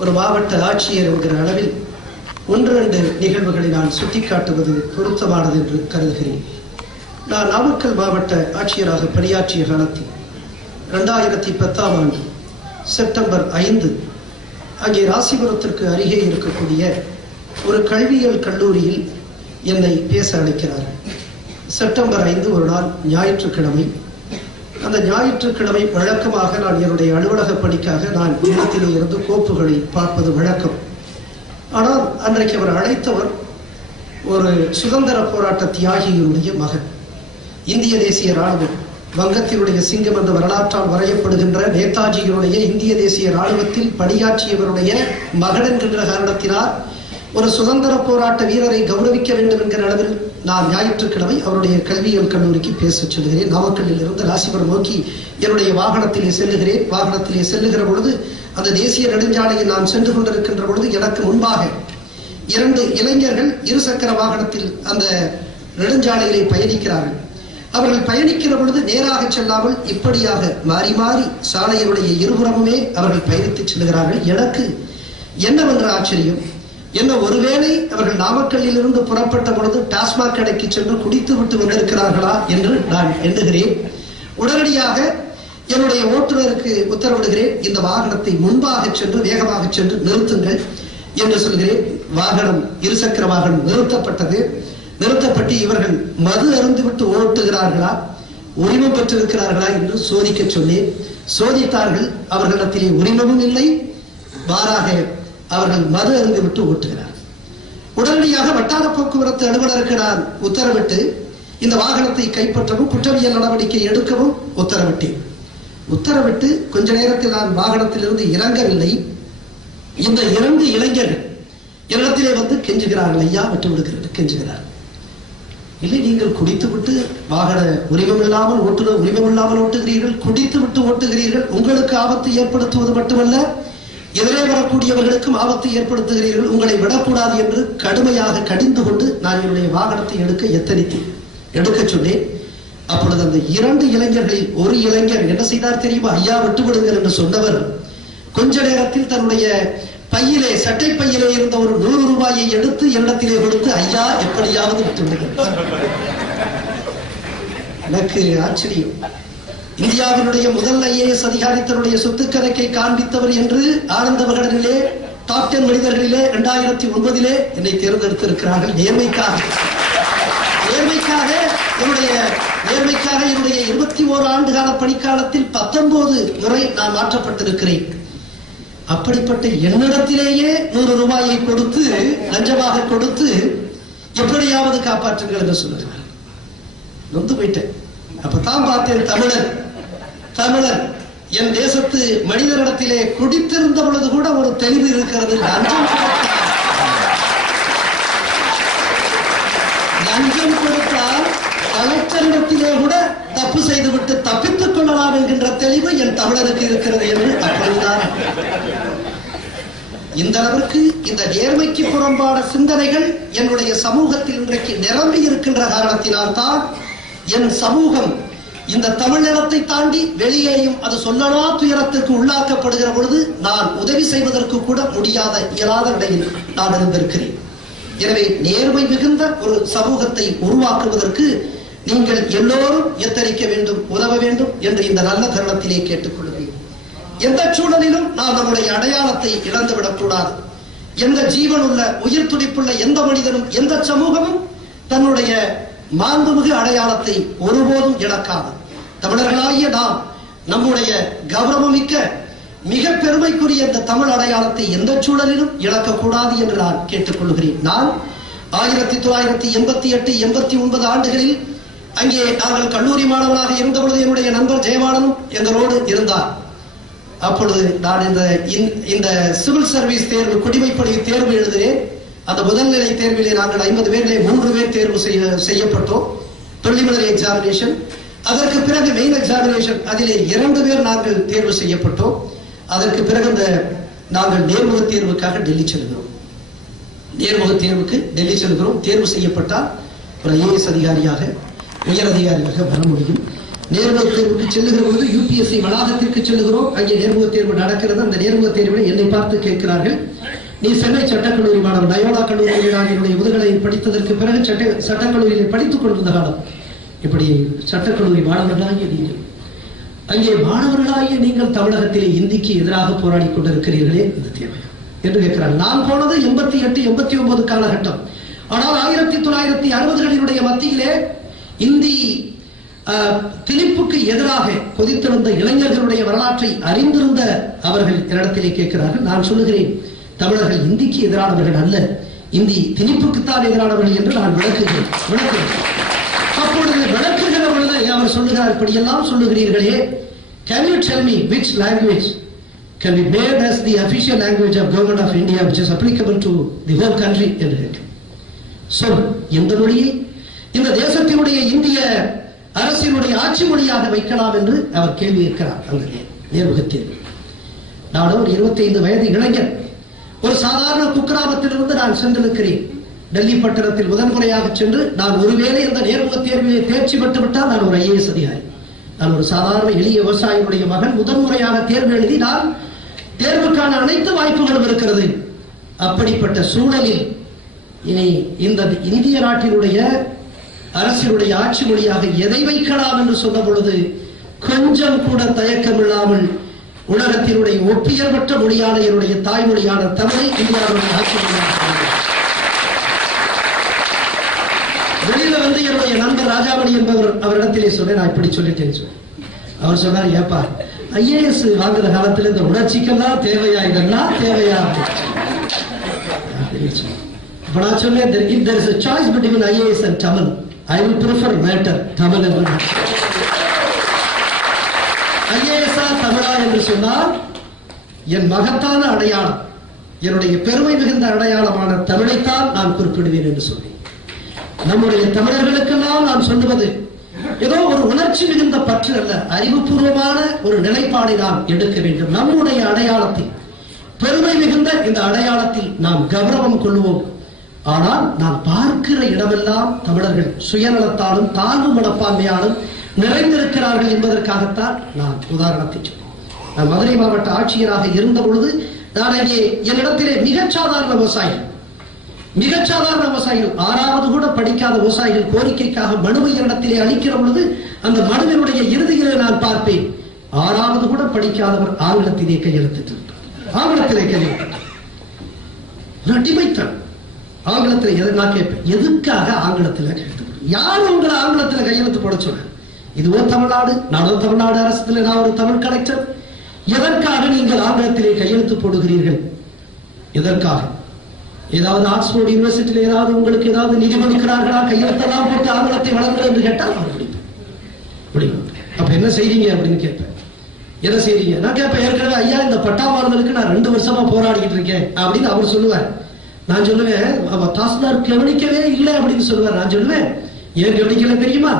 ஒரு மாவட்ட ஆட்சியர் என்கிற அளவில் ஒன்று ரெண்டு நிகழ்வுகளை நான் சுட்டிக்காட்டுவது பொருத்தமானது என்று கருதுகிறேன். நான் நாமக்கல் மாவட்ட ஆட்சியராக பணியாற்றிய காலத்தில் 2010ஆம் ஆண்டு செப்டம்பர் 5 அங்கே ராசிபுரத்திற்கு அருகே இருக்கக்கூடிய ஒரு கல்வியியல் கல்லூரியில் என்னை பேச அழைக்கிறார்கள். செப்டம்பர் 5 ஒரு நாள் ஞாயிற்றுக்கிழமை. அந்த ஞாயிற்றுக்கிழமை வழக்கமாக நான் என்னுடைய அலுவலக பணிக்காக நான் இல்லத்திலே இருந்து கோப்புகளை பார்ப்பது வழக்கம். ஆனால் அன்றைக்கு அவர் அழைத்தவர் ஒரு சுதந்திர போராட்ட தியாகியினுடைய மகன். இந்திய தேசிய ராணுவம், வங்கத்தினுடைய சிங்கம் என்ற வரலாற்றால் வரையப்படுகின்ற நேதாஜியினுடைய இந்திய தேசிய ராணுவத்தில் பணியாற்றியவருடைய மகன் என்கின்ற காரணத்தினால் ஒரு சுதந்திர போராட்ட வீரரை கௌரவிக்க வேண்டும் என்கிற அளவில் நான் ஞாயிற்றுக்கிழமை அவருடைய கல்வியியல் கல்லூரிக்கு பேச செல்கிறேன். நாமக்கல்லில் இருந்து ராசிபுரம் நோக்கி என்னுடைய வாகனத்திலே செல்லுகிறேன். வாகனத்திலே செல்லுகிற பொழுது அந்த தேசிய நெடுஞ்சாலையில் நான் சென்று கொண்டிருக்கின்ற பொழுது எனக்கு முன்பாக 2 இளைஞர்கள் இருசக்கர வாகனத்தில் அந்த நெடுஞ்சாலையிலே பயணிக்கிறார்கள். அவர்கள் பயணிக்கிற பொழுது நேராக செல்லாமல் இப்படியாக மாறி மாறி சாலையினுடைய இருபுறமுமே அவர்கள் பயணித்து செல்கிறார்கள். எனக்கு என்னவென்ற ஆச்சரியம், என்ன ஒருவேளை அவர்கள் நாமக்கல்லில் இருந்து புறப்பட்ட பொழுது டாஸ்மாக் கடைக்கு சென்று குடித்து விட்டு வந்திருக்கிறார்களா என்று நான் எண்ணுகிறேன். உடனடியாக என்னுடைய ஓட்டுநருக்கு உத்தரவிடுகிறேன், இந்த வாகனத்தை முன்பாக சென்று வேகமாக சென்று நிறுத்துங்கள் என்று சொல்கிறேன். வாகனம் இருசக்கர வாகனம் நிறுத்தப்பட்டது. நிறுத்தப்பட்டு இவர்கள் மது அருந்துவிட்டு ஓட்டுகிறார்களா, உரிமம் பெற்றிருக்கிறார்களா என்று சோதிக்க சொன்னேன். சோதித்தார்கள். அவர்களிடத்திலே உரிமமும் இல்லை, மாறாக அவர்கள் மது அருந்துவிட்டு ஓட்டுகிறார். உடனடியாக வட்டார போக்குவரத்து அலுவலருக்கு நான் உத்தரவிட்டு இந்த வாகனத்தை கைப்பற்றவும் குற்றவியல் நடவடிக்கை எடுக்கவும் உத்தரவிட்டேன். உத்தரவிட்டு கொஞ்ச நேரத்தில் நான் வாகனத்திலிருந்து இறங்கவில்லை. இந்த 2 இளைஞர்கள் என்னிடத்திலே வந்து கெஞ்சுகிறார்கள், ஐயா விட்டு விடுகிறது கெஞ்சுகிறார்கள். இல்லை, நீங்கள் குடித்து விட்டு வாகன உரிமம் இல்லாமல் ஓட்டுநர் உரிமம் இல்லாமல் ஓட்டுகிறீர்கள், குடித்து விட்டு ஓட்டுகிறீர்கள், உங்களுக்கு ஆபத்து ஏற்படுத்துவது மட்டுமல்ல எதிரே வரக்கூடியவர்களுக்கும் ஆபத்தை ஏற்படுத்துகிறீர்கள், உங்களை விடக்கூடாது என்று கடுமையாக கடிந்து கொண்டு நான் என்னுடைய வாகனத்தை எடுக்க சொன்னேன். அப்பொழுது அந்த 2 இளைஞர்களில் ஒரு இளைஞர் என்ன செய்தார் தெரியுமா? ஐயா விட்டு விடுங்கள் என்று சொன்னவர் கொஞ்ச நேரத்தில் தன்னுடைய பையிலே, சட்டை பையிலே இருந்த ஒரு 100 ரூபாயை எடுத்து என்னிடத்திலே கொடுத்து, ஐயா எப்படியாவது விட்டு விடுங்கள். எனக்கு ஆச்சரியம். இந்தியாவினுடைய முதல் IAS அதிகாரி தன்னுடைய சொத்து கணக்கை காண்பித்தவர் என்று ஆனந்த விகடனிலே டாப் 10 மனிதர்களிலே 2009 என்னை தேர்ந்தெடுத்திருக்கிறார்கள். நேர்மைக்காக என்னுடைய 21 ஆண்டு கால பணிக்காலத்தில் 19 முறை நான் மாற்றப்பட்டிருக்கிறேன். அப்படிப்பட்ட என்னிடத்திலேயே 100 ரூபாயை கொடுத்து, லஞ்சமாக கொடுத்து, எப்படியாவது காப்பாற்றுங்கள் என்று சொல்லுகிறார். நொந்து போயிட்டேன். அப்பதான் பார்த்தேன், தமிழர் என் தேசத்து மனிதரிடத்திலே குடித்திருந்த பொழுது கூட ஒரு தெளிவு இருக்கிறது. லஞ்சம் கொடுத்தால் கலெக்டரிடத்திலே கூட தப்பு செய்துவிட்டு தப்பித்துக் கொள்ளலாம் என்கின்ற தெளிவு என் தமிழருக்கு இருக்கிறது என்று அப்பொழுதுதான். இந்த அளவிற்கு இந்த நேர்மைக்கு புறம்பான சிந்தனைகள் என்னுடைய சமூகத்தில் இன்றைக்கு நிரம்பி இருக்கின்ற காரணத்தினால்தான் என் சமூகம் இந்த தமிழ்நிலத்தை தாண்டி வெளியேயும் அது சொல்லனா துயரத்திற்கு உள்ளாக்கப்படுகிற பொழுது நான் உதவி செய்வதற்கு கூட இயலாத நிலையில் நான் இருந்திருக்கிறேன். எனவே நேர்மை மிகுந்த ஒரு சமூகத்தை உருவாக்குவதற்கு நீங்கள் எல்லோரும் எத்தரிக்க வேண்டும், உதவ வேண்டும் என்று இந்த நல்ல தருணத்திலே கேட்டுக்கொள்கிறேன். எந்த சூழலிலும் நாம் நம்முடைய அடையாளத்தை இழந்துவிடக்கூடாது. எந்த ஜீவனுள்ள உயிர் துடிப்புள்ள எந்த மனிதனும் எந்த சமூகமும் தன்னுடைய மாண்புமிகு அடையாளத்தை ஒருபோதும் இழக்காது. தமிழர்களாகிய நாம் நம்முடைய கௌரவமிக்க மிக பெருமைக்குரிய இந்த தமிழ் அடையாளத்தை எந்த சூழலிலும் இழக்கக்கூடாது என்று நான் கேட்டுக்கொள்கிறேன். நான் 1988, 89 ஆண்டுகளில் அங்கே நாங்கள் கல்லூரி மாணவனாக இருந்த பொழுது என்னுடைய நண்பர் ஜெயவாணனும் எங்களோடு இருந்தார். அப்பொழுது நான் இந்த சிவில் சர்வீஸ் தேர்வு, குடிமைப்பணி தேர்வு எழுதினேன். அந்த முதல்நிலை தேர்விலே நாங்கள் 50 பேரிலே 3 பேர் தேர்வு செய்யப்பட்டோம். பிரிலிமினரி எக்ஸாமினேஷன், அதற்கு பிறகு மெயின் எக்ஸாமினேஷன், அதிலே 2 பேர் நாங்கள் தேர்வு செய்யப்பட்டோம். அதற்கு பிறகு நாங்கள் நேர்முக தேர்வுக்காக டெல்லி செல்கிறோம். நேர்முக தேர்வுக்கு டெல்லி செல்கிறோம். தேர்வு செய்யப்பட்டால் ஒரு IAS அதிகாரியாக, உயர் அதிகாரியாக வர முடியும். நேர்முகத் தேர்வுக்கு செல்லுகிற பொழுது UPSC வளாகத்திற்கு செல்லுகிறோம். அங்கே நேர்முகத் தேர்வு நடக்கிறது. அந்த நேர்முகத் தேர்வில் என்னை பார்த்து கேட்கிறார்கள், நீ சென்னை சட்டக்கல்லூரி மாணவன், நயோலா கல்லூரியில் நான் என்னுடைய முதுகலையில் படித்ததற்கு பிறகு சட்டக்கல்லூரியில் படித்துக் கொண்டிருந்த காலம், இப்படி சட்டக்கல்லூரி மாணவர்களாகிய நீங்கள், அங்கே மாணவர்களாகிய நீங்கள் தமிழகத்திலே இந்திக்கு எதிராக போராடி கொண்டிருக்கிறீர்களே, இது தேவையா என்று கேட்கிறார். நான் போனது 88, 89 காலகட்டம். ஆனால் 1960களினுடைய மத்தியிலே இந்தி திணிப்புக்கு எதிராக கொதித்திருந்த இளைஞர்களுடைய வரலாற்றை அறிந்திருந்த அவர்கள் என்னிடத்திலே கேட்கிறார்கள். நான் சொல்லுகிறேன், தமிழர்கள் இந்திக்கு எதிரானவர்கள் அல்ல, இந்தி திணிப்புக்குத்தான் எதிரானவர்கள் என்று நான் விளக்குகிறேன். அப்பொழுது விளக்குகிற பொழுது அவர் சொல்லுகிறார், இப்படியெல்லாம் சொல்லுகிறீர்களே, can you tell me which language can be made as the official language of government of India which is applicable to the whole country என்று கேட்கிறேன். சொல், எந்த மொழியை இந்த தேசத்தினுடைய இந்திய அரசினுடைய ஆட்சி மொழியாக வைக்கலாம் என்று அவர் கேள்வி கேட்கிறார். அந்த நேர்முகத்தில் நான் ஒரு 25 வயது இளைஞர், ஒரு சாதாரண குக்கிராமத்திலிருந்து நான் சென்றிருக்கிறேன். டெல்லி பட்டணத்தில் முதன்முறையாக சென்று நான் ஒருவேளை இந்த நேர்முகத் தேர்விலே தேர்ச்சி பெற்றுவிட்டால் நான் ஒரு IAS அதிகாரி. நான் ஒரு சாதாரண எளிய விவசாயியுடைய மகன், முதன்முறையாக தேர்வு எழுதி நான் தேர்வுக்கான அனைத்து வாய்ப்புகளும் இருக்கிறது. அப்படிப்பட்ட சூழலில் இனி இந்த இந்திய நாட்டினுடைய அரசினுடைய ஆட்சி மொழியாக எதை வைக்கலாம் என்று சொன்ன பொழுது கொஞ்சம் கூட தயக்கம் இல்லாமல் உலகத்தினுடைய ஒப்பியல்பற்ற மொழியான என்னுடைய தாய்மொழியான தமிழை இந்தியாவுடைய ஆட்சி மொழியாக வெளியில வந்து என்னுடைய நண்பர் ராஜாமணி என்பவர் அவரிடத்திலே சொன்னேன், நான் இப்படி சொல்லிட்டேன்னு சொல்லி அவர் சொன்னார், ஏப்பா IAS வாங்குற காலத்துல இந்த உணர்ச்சிக்கெல்லாம் தேவையா, இதெல்லாம் தேவையா? இப்ப நான் சொன்னேன், if there is a choice between IAS and Tamil, I will prefer better Tamil. IAS தமிழா என்று சொன்னால் என் மகத்தான அடையாளம், என்னுடைய பெருமை மிகுந்த அடையாளமான தமிழைத்தான் நான் குறிப்பிடுவேன் என்று சொன்னேன். நம்முடைய தமிழர்களுக்கெல்லாம் நான் சொல்லுவது ஏதோ ஒரு உணர்ச்சி மிகுந்த பற்று அல்ல, அறிவுபூர்வமான ஒரு நிலைப்பாடை நாம் எடுக்க வேண்டும். நம்முடைய அடையாளத்தில், பெருமை மிகுந்த இந்த அடையாளத்தில் நாம் கௌரவம் கொள்வோம். ஆனால் நான் பார்க்கிற இடமெல்லாம் தமிழர்கள் சுயநலத்தாலும் தாழ்வு மனப்பான்மையாலும் நிறைந்திருக்கிறார்கள் என்பதற்காகத்தான் நான் உதாரணத்தை சொன்னேன். நான் மதுரை மாவட்ட ஆட்சியராக இருந்த பொழுது நான் அங்கே என்னிடத்திலே மிகச்சாதாரண விவசாயிகள் 6வது கூட படிக்காத விவசாயிகள் கோரிக்கைக்காக மனுவை என்னிடத்திலே அளிக்கிற பொழுது அந்த மனுவினுடைய இறுதியிலே நான் பார்ப்பேன், 6வது கூட படிக்காதவர் ஆங்கிலத்திலே கையெழுத்திட்டு ஆங்கிலத்திலே கையெழுத்து அடிமைத்தான். ஆங்கிலத்தில் எதை நான் கேட்பேன், எதுக்காக ஆங்கிலத்தில் கையெழுத்து? யார் உங்களை ஆங்கிலத்தில் கையெழுத்து போட சொன்ன? இதுவோ தமிழ்நாடு, நானும் தமிழ்நாடு அரசுல நான் ஒரு தமிழ் கலெக்டர். எதற்காக நீங்கள் ஆங்கிலத்திலே கையெழுத்து போடுகிறீர்கள்? எதற்காக? ஏதாவது ஆக்ஸ்போர்ட் யூனிவர்சிட்டியில் ஏதாவது உங்களுக்கு ஏதாவது நிதி கொடுக்கிறார்களா? கையெழுத்தெல்லாம் போட்டு ஆங்கிலத்தை வளர்ந்து என்று கேட்டால் அப்ப என்ன செய்றீங்க அப்படின்னு கேட்பேன். என்ன செய்றீங்க? நான் கேட்பேன், ஏற்கனவே ஐயா இந்த பட்டா மாறுதலுக்கு நான் 2 வருஷமா போராடிக்கிட்டு இருக்கேன் அப்படின்னு அவர் சொல்லுவார். நான் சொல்லுவேன், தாசில்தார் கவனிக்கவே இல்லை அப்படின்னு சொல்லுவார். நான் சொல்லுவேன், ஏன் கவனிக்கல தெரியுமா?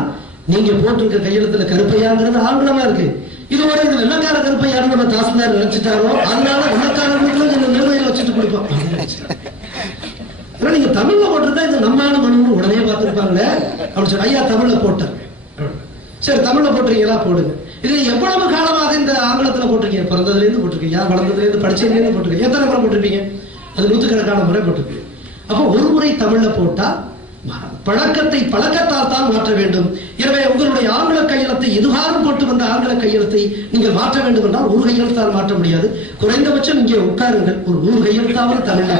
நீங்க போட்டிருக்க கையெழுத்துல கருப்பையாங்கிறது ஆங்கிலமா இருக்கு, இது ஒரு வெள்ளக்கார கருப்பையான்னு நம்ம தாசில்தார் நினைச்சிட்டாரோ, அதனால வெள்ளக்காரர்களுக்கு இந்த நிர்ணயம் வச்சுட்டு கொடுப்போம். நீங்க தமிழ்ல போட்டிருந்தா இந்த நம்மான மனு உடனே பார்த்திருப்பாங்களே அப்படின்னு சொல்லி ஐயா தமிழ்ல போட்டார். சரி, தமிழ்ல போட்டிருக்கீங்களா? போடுங்க. இது எவ்வளவு காலமாக இந்த ஆங்கிலத்துல போட்டிருக்கீங்க? பிறந்ததுல இருந்து போட்டிருக்கீங்க, படிச்சதுல இருந்து போட்டிருக்கீங்க, எத்தனை முறை போட்டிருப்பீங்க? அது 100கணக்கான முறை போட்டிருக்கீங்க. அப்போ ஒரு முறை தமிழ்ல போட்டா பழக்கத்தால் தான் மாற்ற வேண்டும். எனவே உங்களுடைய ஆங்கில கையெழுத்தை, எதுகாரம் போட்டு வந்த ஆங்கில கையெழுத்தை நீங்கள் மாற்ற வேண்டும் என்றால் ஒரு கையெழுத்தால் மாற்ற முடியாது. குறைந்தபட்சம் இங்கே உட்காருங்கள், ஒரு 100 கையெழுத்தாவது தமிழ்ல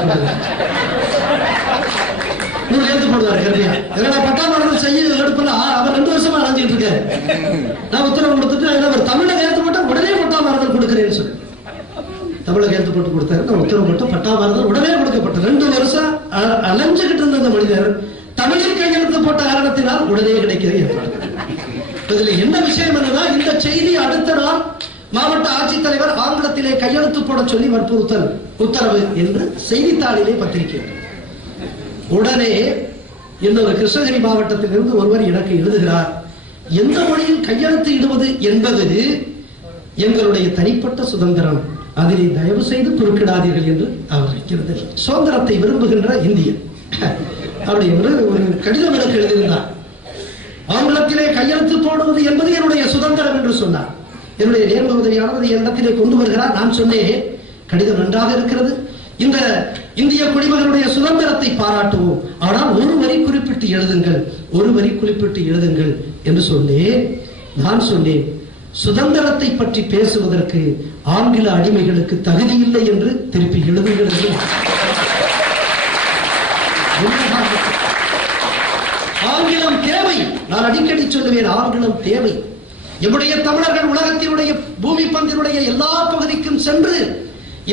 100 எழுத்து போடுவார். பட்டாமரம் செய்ய எடுப்பல அவர் 2 வருஷமா அலைஞ்சிட்டு இருக்காரு. நான் உத்தரவு கொடுத்துட்டு அவர் தமிழக எழுத்து போட்டா உடனே பட்டாமரம் கொடுக்கிறேன்னு சொல்லி தமிழக எழுத்து போட்டு கொடுத்தாரு. நான் உத்தரவு போட்டு பட்டாமரம் உடனே கொடுக்கப்பட்ட 2 வருஷம் அலைஞ்சுகிட்டு இருந்த அந்த மனிதர் தமிழில் கையெழுத்து போட்ட காரணத்தினால் உடனே கிடைக்கிறது. இதுல என்ன விஷயம் என்னன்னா, இந்த செய்தி அடுத்த நாள் மாவட்ட ஆட்சித்தலைவர் ஆங்கிலத்திலே கையெழுத்து போட சொல்லி வற்புறுத்தல் உத்தரவு என்று செய்தித்தாளிலே பத்திரிகை. உடனே இன்னொரு கிருஷ்ணகிரி மாவட்டத்திலிருந்து ஒருவர் எனக்கு எழுதுகிறார், எந்த மொழியில் கையெழுத்து இடுவது என்பது எங்களுடைய தனிப்பட்ட சுதந்திரம், அதிலே தயவு செய்து குறுக்கிடாதீர்கள் என்று அவர் வைக்கிறது. சுதந்திரத்தை விரும்புகின்ற இந்தியன் அப்படி என்று ஒரு கடிதம் எனக்கு எழுதியிருந்தார். ஆங்கிலத்திலே கையெழுத்து போடுவது என்பது என்னுடைய சுதந்திரம் என்று சொன்னார். என்னுடைய நேர்முக உதவியாளர் என்னிடத்திலே கொண்டு வருகிறார். நான் சொன்னேன், கடிதம் நன்றாக இருக்கிறது, இந்த இந்திய குடிமகனுடைய சுதந்திரத்தை பாராட்டுவோம், ஆனால் ஒரு வரி குறிப்பிட்டு எழுதுங்கள், ஒரு வரி குறிப்பிட்டு எழுதுங்கள் என்று சொன்னேன். நான் சொன்னேன், சுதந்திரத்தை பற்றி பேசுவதற்கு ஆங்கில அடிமைகளுக்கு தகுதி இல்லை என்று திருப்பி எழுதுங்கள் என்று. ஆங்கிலம் தேவை. நான் அடிக்கடி சொல்லுவேன், ஆங்கிலம் தேவை. நம்முடைய தமிழர்கள் உலகத்தினுடைய பூமி பந்தினுடைய எல்லா பகுதிக்கும் சென்று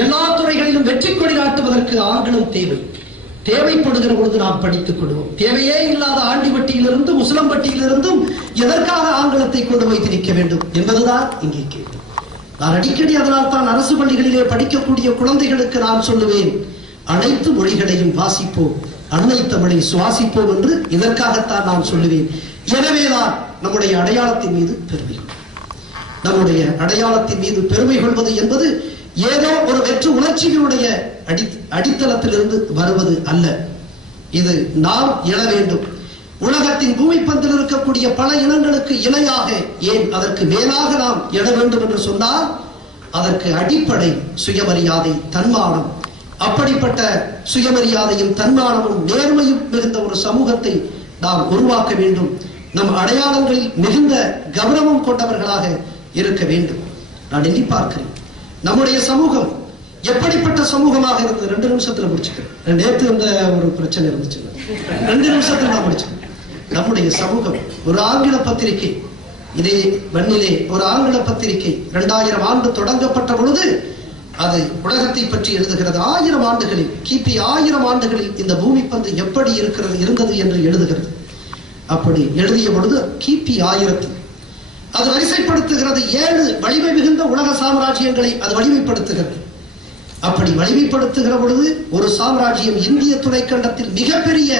எல்லா துறைகளிலும் வெற்றி கொடி நாட்டுவதற்கு ஆங்கிலம் தேவை. தேவைப்படுகிற பொழுது நாம் படித்துக் கொள்வோம். தேவையே இல்லாத ஆண்டிவட்டியிலிருந்து முஸ்லம்பட்டியிலிருந்தும் எதற்காக ஆங்கிலத்தை கொண்டு போய் திணிக்க வேண்டும் என்பதுதான் இங்கே கேள்வி. நான் அடிக்கடி அதனால் தான் அரசு பள்ளிகளிலே படிக்கக்கூடிய குழந்தைகளுக்கு நான் சொல்லுவேன், அனைத்து மொழிகளையும் வாசிப்போம், அன்னை தமிழை சுவாசிப்போம் என்று இதற்காகத்தான் நான் சொல்லுவேன். எனவேதான் நம்முடைய அடையாளத்தின் மீது பெருமை, நம்முடைய அடையாளத்தின் மீது பெருமை கொள்வது என்பது ஏதோ ஒரு வெற்று உணர்ச்சிகளுடைய அடித்தளத்திலிருந்து வருவது அல்ல. இது நாம் எழ வேண்டும். உலகத்தின் பூமி பந்தில் இருக்கக்கூடிய பல இனங்களுக்கு இணையாக, ஏன் அதற்கு மேலாக நாம் எழ வேண்டும் என்று சொன்னால் அதற்கு அடிப்படை சுயமரியாதை, தன்மானம். அப்படிப்பட்ட சுயமரியாதையும் தன்மானமும் நேர்மையும் மிகுந்த ஒரு சமூகத்தை நாம் உருவாக்க வேண்டும். நம் அடையாளங்களில் மிகுந்த கவனமும் கொண்டவர்களாக இருக்க வேண்டும். நான் எண்ணி பார்க்கிறேன், நம்முடைய சமூகம் எப்படிப்பட்ட சமூகமாக இருந்தது. 2 நிமிஷத்துல முடிச்சுக்கிறேன். நேற்று இந்த ஒரு பிரச்சனை இருந்துச்சு, 2 நிமிஷத்துல நான் முடிச்சுக்கிறேன். நம்முடைய சமூகம் ஒரு ஆங்கில பத்திரிகை, இதே மண்ணிலே ஒரு ஆங்கில பத்திரிகை 2000 ஆண்டு தொடங்கப்பட்ட பொழுது அது உலகத்தை பற்றி எழுதுகிறது. 1000 ஆண்டுகளில், கிபி 1000 ஆண்டுகளில் இந்த பூமி பந்து எப்படி இருந்தது என்று எழுதுகிறது. அப்படி எழுதிய பொழுது கிபி 1000 அது வரிசைப்படுத்துகிறது. 7 வலிமை மிகுந்த உலக சாம்ராஜ்யங்களை அது வலிமைப்படுத்துகிறது. அப்படி வலிமைப்படுத்துகிற பொழுது ஒரு சாம்ராஜ்யம், இந்திய துணைக்கண்டத்தில் மிகப்பெரிய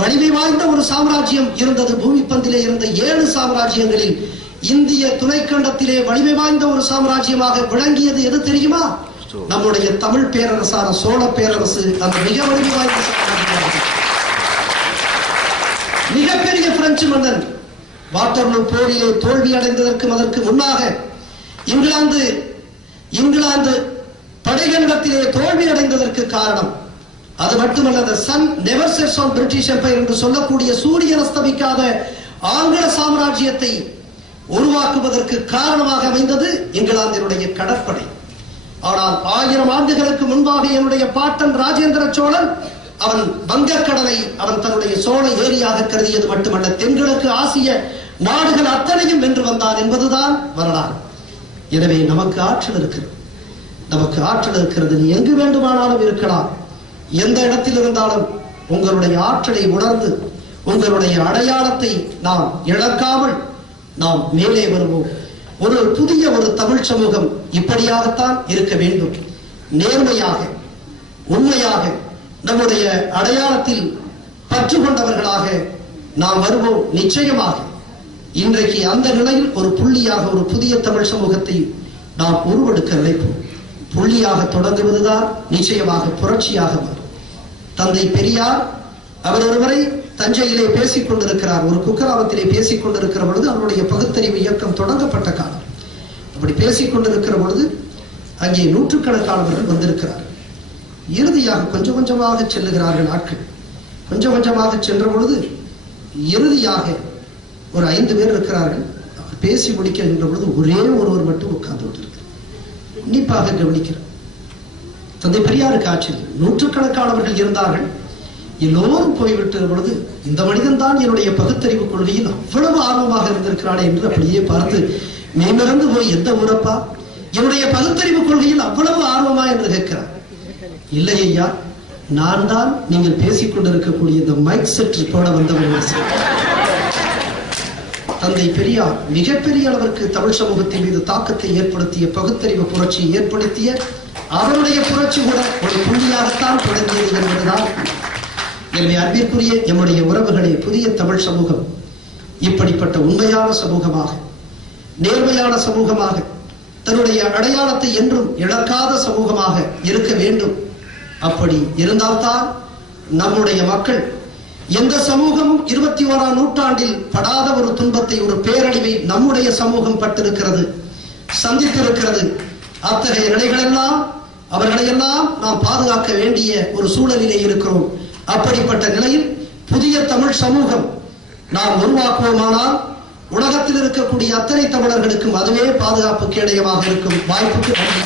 வலிமை வாய்ந்த ஒரு சாம்ராஜ்யம் இருந்தது. பூமி பந்திலே இருந்த 7 சாம்ராஜ்யங்களில் இந்திய துணைக்கண்டத்திலே வலிமை வாய்ந்த ஒரு சாம்ராஜ்யமாக விளங்கியது எது தெரியுமா? நம்முடைய தமிழ் பேரரசான சோழ பேரரசு. அந்த மிக வலிமை வாய்ந்த சாம்ராஜ்யம். மிகப்பெரிய பிரெஞ்சு மன்னன் வாட்டர்லூ போரிலே தோல்வி அடைந்ததற்கு அதற்கு முன்னாக இங்கிலாந்து படைகளிடத்திலே தோல்வி அடைந்ததற்கு காரணம் அது மட்டுமல்ல, the sun never sets on British Empire என்று சொல்லக்கூடிய சூரியன் அஸ்தமிக்காத ஆங்கில சாம்ராஜ்யத்தை உருவாக்குவதற்கு காரணமாக அமைந்தது இங்கிலாந்தினுடைய கடற்படை. ஆனால் 1000 ஆண்டுகளுக்கு முன்பாக என்னுடைய பாட்டன் ராஜேந்திர சோழன் அவன் வங்கக்கடலை அவன் தன்னுடைய சோழ ஏரியாக கருதியது மட்டுமல்ல, தென்கிழக்கு ஆசிய நாடுகள் அத்தனையும் வென்று வந்தான் என்பதுதான் வரலாறு. எனவே நமக்கு ஆற்றல் இருக்கிறது, நமக்கு ஆற்றல் இருக்கிறது. நீ எங்கு வேண்டுமானாலும் இருக்கலாம், எந்த இடத்தில் இருந்தாலும் உங்களுடைய ஆற்றலை உணர்ந்து உங்களுடைய அடையாளத்தை நாம் இழக்காமல் நாம் மேலே வருவோம். ஒரு புதிய ஒரு தமிழ் சமூகம் இப்படியாகத்தான் இருக்க வேண்டும். நேர்மையாக, உண்மையாக, நம்முடைய அடையாளத்தில் பற்று கொண்டவர்களாக நாம் வருவோம். நிச்சயமாக இன்றைக்கு அந்த நிலையில் ஒரு புள்ளியாக ஒரு புதிய தமிழ் சமூகத்தை நாம் உருவெடுக்க நினைப்போம். புள்ளியாக தொடங்குவதுதான் நிச்சயமாக புரட்சியாக வரும். தந்தை பெரியார் அவர் ஒருவரை தஞ்சையிலே பேசிக் கொண்டிருக்கிறார், ஒரு குக்கிராமத்திலே பேசிக் கொண்டிருக்கிற பொழுது அவருடைய பகுத்தறிவு இயக்கம் தொடங்கப்பட்ட காலம். அப்படி பேசிக் கொண்டிருக்கிற பொழுது அங்கே நூற்றுக்கணக்கானவர்கள் வந்திருக்கிறார். இறுதியாக கொஞ்சம் கொஞ்சமாக செல்லுகிறார்கள் ஆட்கள். கொஞ்சம் கொஞ்சமாக சென்ற பொழுது இறுதியாக ஒரு 5 பேர் இருக்கிறார்கள். பேசி முடிக்கின்ற பொழுது ஒரே ஒருவர் மட்டும் உட்கார்ந்து கொண்டிருக்கிறார். உன்னிப்பாக கவனிக்கிறார். தந்தை பெரியாருக்கு ஆச்சரியம். நூற்றுக்கணக்கானவர்கள் இருந்தார்கள். எல்லோரும் போய்விட்ட பொழுது இந்த மனிதன் தான் என்னுடைய பகுத்தறிவு கொள்கையில் அவ்வளவு ஆர்வமாக இருந்திருக்கிறானே என்று அப்படியே பார்த்து மேமிறந்து போய், எந்த ஊரப்பா, என்னுடைய பகுத்தறிவு கொள்கையில் அவ்வளவு ஆர்வமா என்று கேட்கிறார். இல்லை ஐயா, நான் தான் நீங்கள் பேசிக் கொண்டிருக்கக்கூடிய இந்த மைக் செட் போட வந்தவர்கள். தந்தை பெரியார் மிகப்பெரிய அளவிற்கு தமிழ் சமூகத்தின் மீது தாக்கத்தை ஏற்படுத்திய, பகுத்தறிவு புரட்சியை ஏற்படுத்திய அவருடைய புரட்சி கூட ஒரு புள்ளியாகத்தான் தொடங்கியது என்பதுதான். எனவே அன்பிற்குரிய நம்முடைய உறவுகளே, புதிய தமிழ் சமூகம் இப்படிப்பட்ட உண்மையான சமூகமாக, நேர்மையான சமூகமாக, தன்னுடைய அடையாளத்தை என்றும் இழக்காத சமூகமாக இருக்க வேண்டும். அப்படி இருந்தால்தான் நம்முடைய மக்கள் எந்த சமூகம் 21ஆம் நூற்றாண்டில் படாத ஒரு துன்பத்தை, ஒரு பேரழிவை நம்முடைய சமூகம் பட்டிருக்கிறது, சந்தித்திருக்கிறது. அத்தகைய நிலைகளெல்லாம் அவர்களையெல்லாம் நாம் பாதுகாக்க வேண்டிய ஒரு சூழலிலே இருக்கிறோம். அப்படிப்பட்ட நிலையில் புதிய தமிழ் சமூகம் நாம் உருவாக்குவோமானால் உலகத்தில் இருக்கக்கூடிய அத்தனை தமிழர்களுக்கும் அதுவே பாதுகாப்பு கேடயமாக இருக்கும். வாய்ப்புக்கு நன்றி.